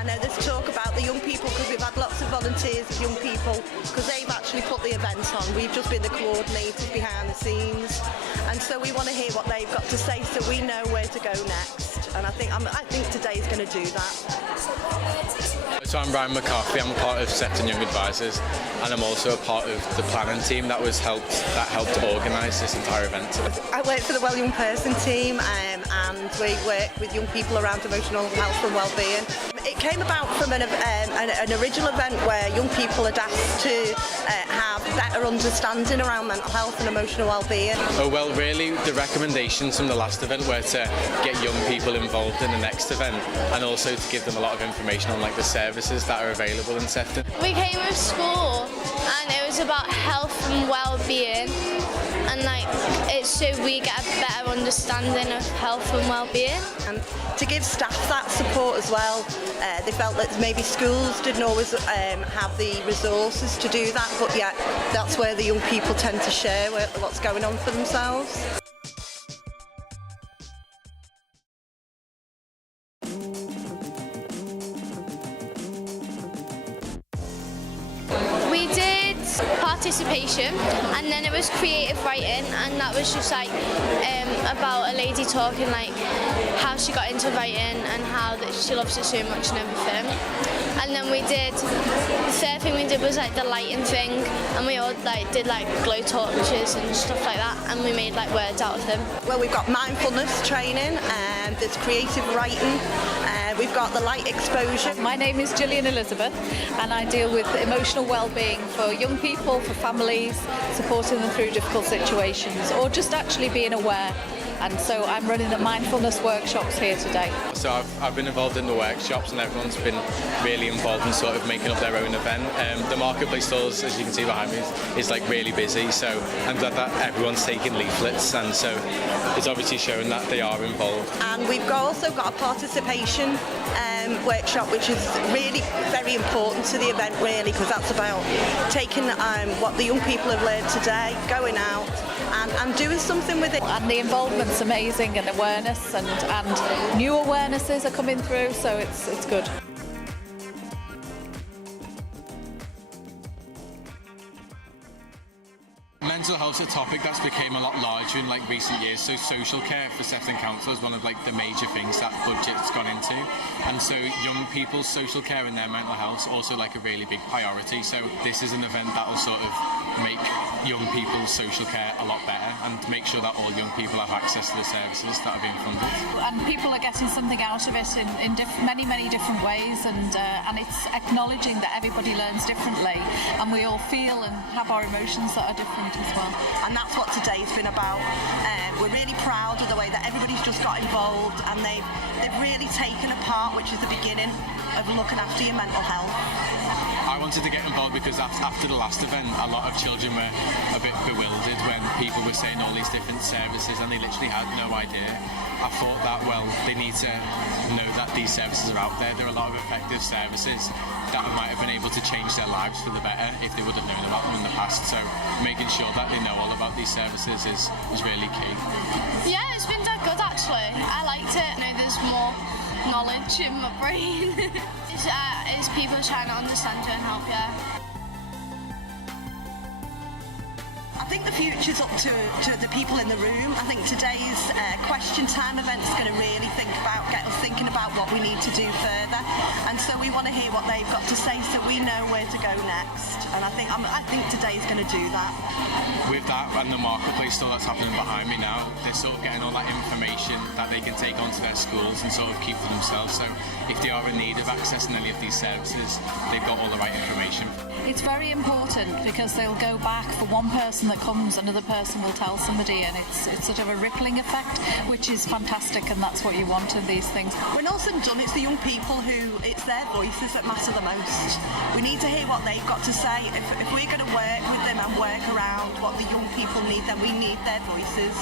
I know there's talk about the young people because we've had lots of volunteers of young people because they've actually put the event on. We've just been the coordinators behind the scenes, and so we want to hear what they've got to say so we know where to go next. And I think today's going to do that. So I'm Ryan McCarthy. I'm a part of Sefton Young Advisors, and I'm also a part of the planning team that helped organise this entire event. I work for the Well Young Person team, and we work with young people around emotional health and well-being. It came about from an original event where young people had asked to have better understanding around mental health and emotional well-being. Oh well, really, the recommendations from the last event were to get young people involved in the next event, and also to give them a lot of information on the services that are available in Sefton. We came with school, and it was about health and well-being, and it's so we get a better understanding of health and well-being. And to give staff that support as well, they felt that maybe schools didn't always have the resources to do that, but yet that's where the young people tend to share what's going on for themselves. We did participation, and then it was creative writing, and that was just about a lady talking how she got into writing and how that she loves it so much and everything. And then the third thing we did was the lighting thing, and we all did glow torches and stuff like that, and we made words out of them. Well, we've got mindfulness training, and there's creative writing, we've got the light exposure. My name is Gillian Elizabeth, and I deal with emotional well-being for young people, for families, supporting them through difficult situations, or just actually being aware. And so I'm running the mindfulness workshops here today. So I've been involved in the workshops, and everyone's been really involved in sort of making up their own event. The marketplace stalls, as you can see behind me, is really busy, so I'm glad that everyone's taking leaflets, and so it's obviously showing that they are involved. And we've also got a participation workshop, which is really very important to the event, really, because that's about taking what the young people have learned today, going out and doing something with it. And the involvement's amazing, and awareness and new awarenesses are coming through, so it's good. Mental health's a topic that's become a lot larger in recent years, so social care for Sefton Council is one of the major things that budget's gone into, and so young people's social care and their mental health is also a really big priority. So this is an event that will sort of make young people's social care a lot better and make sure that all young people have access to the services that are being funded. And people are getting something out of it in many different ways, and it's acknowledging that everybody learns differently, and we all feel and have our emotions that are different as well. And that's what today's been about. We're really proud of the way that everybody's just got involved, and they've really taken a part, which is the beginning of looking after your mental health. I wanted to get involved because after the last event, a lot of children were a bit bewildered when people were saying all these different services and they literally had no idea. I thought that, well, they need to know that these services are out there. There are a lot of effective services that might have been able to change their lives for the better if they would have known about them in the past. So making sure that they know all about these services is really key. Yeah, it's been dead good actually. I liked it. There's more knowledge in my brain. It's people trying to understand you and help you. I think the future's up to the people in the room. I think today's question time event is going to really get us thinking about what we need to do further, and so we want to hear what they've got to say so we know where to go next, and I think today's going to do that. With that and the marketplace store that's happening behind me now, they're sort of getting all that information that they can take onto their schools and sort of keep for themselves, so if they are in need of accessing any of these services, they've got all the right information. It's very important because they'll go back for one person that comes, another person will tell somebody, and it's sort of a rippling effect, which is fantastic, and that's what you want in these things. When all said and done, it's the young people it's their voices that matter the most. We need to hear what they've got to say. If we're going to work with them and work around what the young people need, then we need their voices.